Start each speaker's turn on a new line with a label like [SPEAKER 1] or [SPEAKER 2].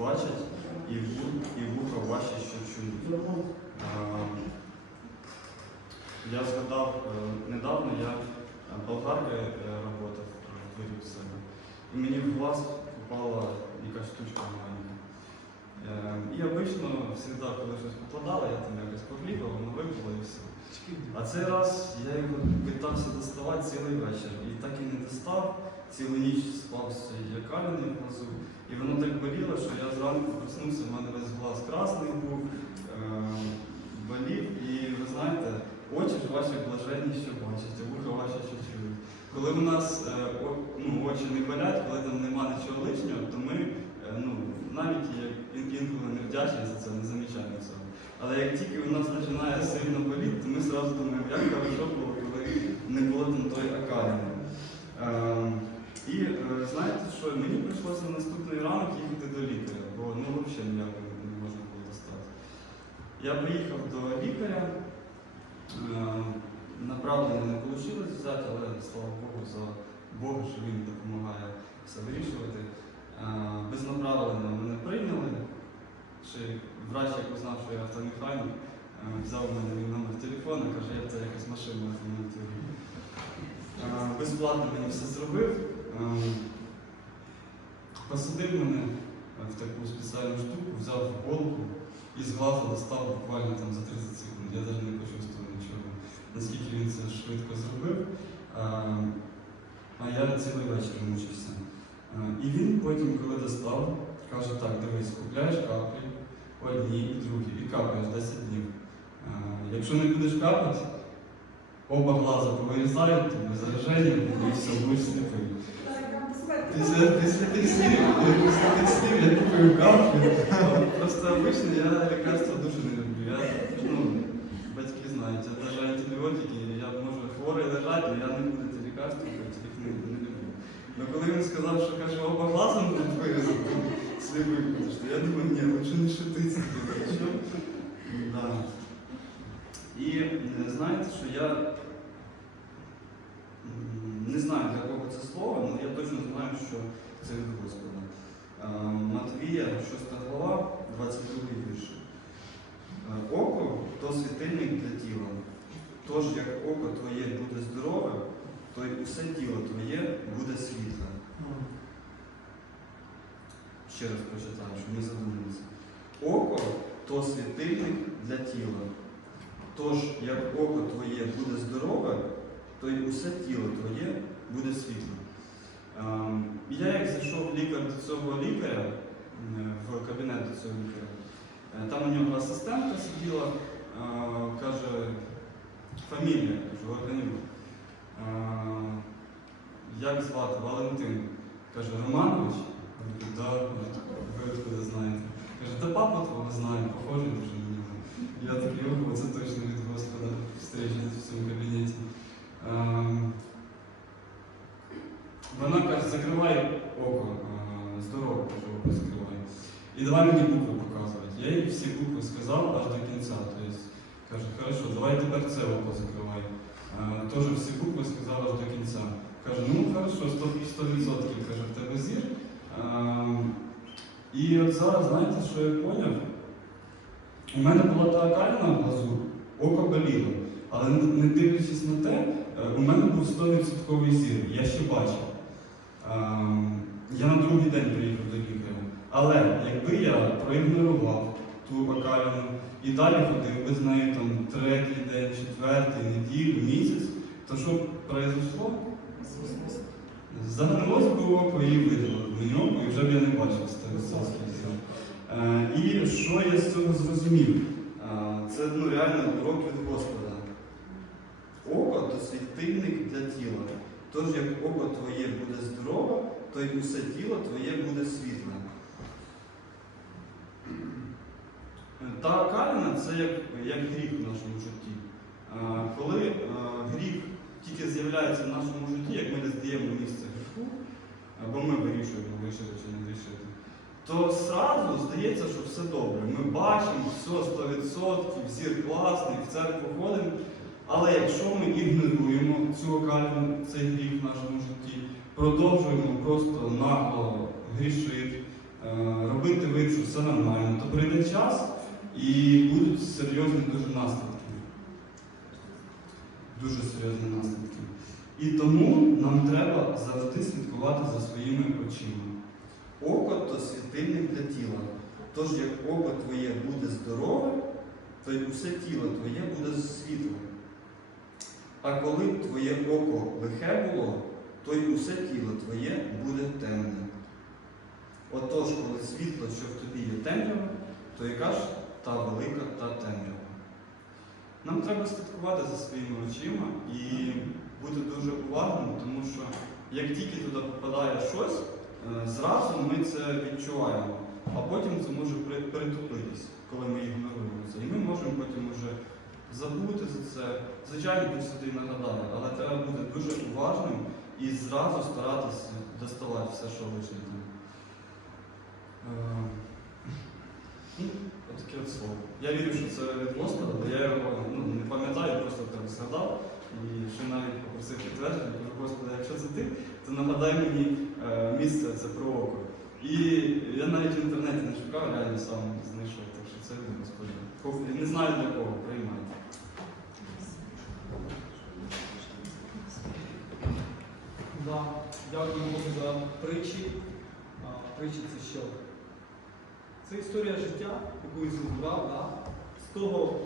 [SPEAKER 1] бачать, і, вуха ваші що чують. Е, Я згадав е, недавно, я е, болгаркою е, працював в дворі в себе. І мені в глаз попала якась штучка маленька. Е, І обично, завжди, коли щось попадало, я там якось поглібав, воно випало і все. А цей раз я його питався доставати цілий вечір. І так і не достав. Цілу ніч спав в глазу. І воно так боліло, що я зранку проснувся, в мене весь глаз красний був, е, болів. І ви знаєте, очі ж ваші блаженні, що бачать, а вуха ваші що чують. Коли в нас е, ну, очі не болять, коли там нема нічого лишнього, то ми е, ну, навіть як ін- інколи не вдячні за це, не замічаємо цього. Але як тільки у нас починає сильно боліти, то ми одразу думаємо, як хорошо було, коли не було там той акаліни. Ем, і е, знаєте що, мені прийшлося на наступний ранок їхати до лікаря, бо ну взагалі ніяк не, можна було достати. Я приїхав до лікаря, е, направлення не вийшло взяти, але слава Богу, за Бога, що він допомагає все вирішувати. Е, без направлення мене прийняли. Ще врач, як узнав, що я автомеханік, е, взяв у мене мій номер телефону, каже, я тебе якось машину ремонтую. Е, Безплатно мені все зробив. Посадив мене в таку спеціальну штуку, взяв голку і з глазу достав буквально там за 30 секунд. Я навіть не почувствував нічого, наскільки він це швидко зробив. А я цілий вечір мучився. І він потім, коли достав, каже, так, дивись, купляєш каплі, одні і другі, і капаєш 10 днів. Якщо не будеш капати, оба глаза повирізають, тобі зараження, і все, будеш сліпий. Після, тих слів, після тих слів я купив каплю. Просто обично я лекарства дуже не люблю. Я, ну, батьки знають, я навіть антибіотики, я можу хворий лежати, але я не буду ці лікарства, їх не, не люблю. Ну коли він сказав, що каже, оба глаза будуть вирізати, сліпий то я думаю, ні, лучше не. Що? Да. І е, знаєте, що я не знаю для кого це слово, але я точно знаю, що це від Господа. Е, Матвія, 6 глава, 22 вірш. Е, Око то світильник для тіла. Тож, як око твоє буде здорове, то й усе тіло твоє буде світле. Ще раз прочитаю, щоб не задумалися. Око то світильник для тіла. Тож, як око твоє буде здорове, то й усе тіло твоє буде світле. Ем, Я як зайшов лікар до цього лікаря, в кабінет до цього лікаря, е, там у нього асистентка сиділа, е, каже, фамілія, кажу, Органюк. Е, Як звати? Валентин. Каже, Романович? Да, ви откуда знаєте? Каже, та папа твого знає, похожий дуже на нього. Я такий, ого, це точно від в цьому кабінеті. Вона каже, закривай око, здорово, каже, око закривай. І давай мені букви показувати. Я їй всі букви сказав аж до кінця. Тобто, каже, хорошо, давай тепер це око закривай. Теж всі букви сказав аж до кінця. Каже, ну хорошо, 100%, 100% каже, в тебе зір. І от зараз, знаєте, що я зрозумів? У мене була та кальна в глазу, око боліло. Але не дивлячись на те, е, у мене був 100% зір, я ще бачив. Ем, Я на другий день приїхав до лікаря. Але якби я проігнорував ту окаліну і далі ходив би з нею там третій день, четвертий, неділю, місяць, то що произошло? Загнулося б око і видало мені око, і вже б я не бачив 100% зір. Е, І що я з цього зрозумів? Е, Це ну, реально урок від Господа. Око для тіла. Тож як око твоє буде здорове, то й усе тіло твоє буде світле. Та каліна це як, як гріх в нашому житті. Коли гріх тільки з'являється в нашому житті, як ми десь даємо місце гріху, або ми вирішуємо, вирішити чи не вирішити, то сразу здається, що все добре. Ми бачимо, все 100%, зір класний, в церкву ходимо. Але якщо ми ігноруємо цю окальну, цей гріх в нашому житті, продовжуємо просто нагло грішити, е, робити вид, що все нормально, то прийде час і будуть серйозні дуже наслідки. Дуже серйозні наслідки. І тому нам треба завжди слідкувати за своїми очима. Око то світильник для тіла. Тож як око твоє буде здорове, то й усе тіло твоє буде світле. А коли б твоє око лихе було, то й усе тіло твоє буде темне. Отож, коли світло, що в тобі є темрява, то яка ж та велика та темрява? Нам треба слідкувати за своїми очима і бути дуже уважними, тому що як тільки туди попадає щось, е, зразу ми це відчуваємо, а потім це може перетопитись, коли ми ігноруємо це. І ми можемо потім вже забути за це. Звичайно, тут сюди нагадає, але треба бути дуже уважним і зразу старатися доставати все, що там. Е, Ну, отаке от слово. Я вірю, що це від бо я його ну, не пам'ятаю, просто так згадав. І ще навіть попросив підтвердження, кажу, Господи, якщо це ти, то нагадай мені е, місце це про око. І я навіть в інтернеті не шукав, реально сам знайшов, так що це від Господа. Не знаю для кого, приймайте.
[SPEAKER 2] Да. Дякую Богу за притчі. А, Притчі це що? Це історія життя, яку Ісус брав, да? з того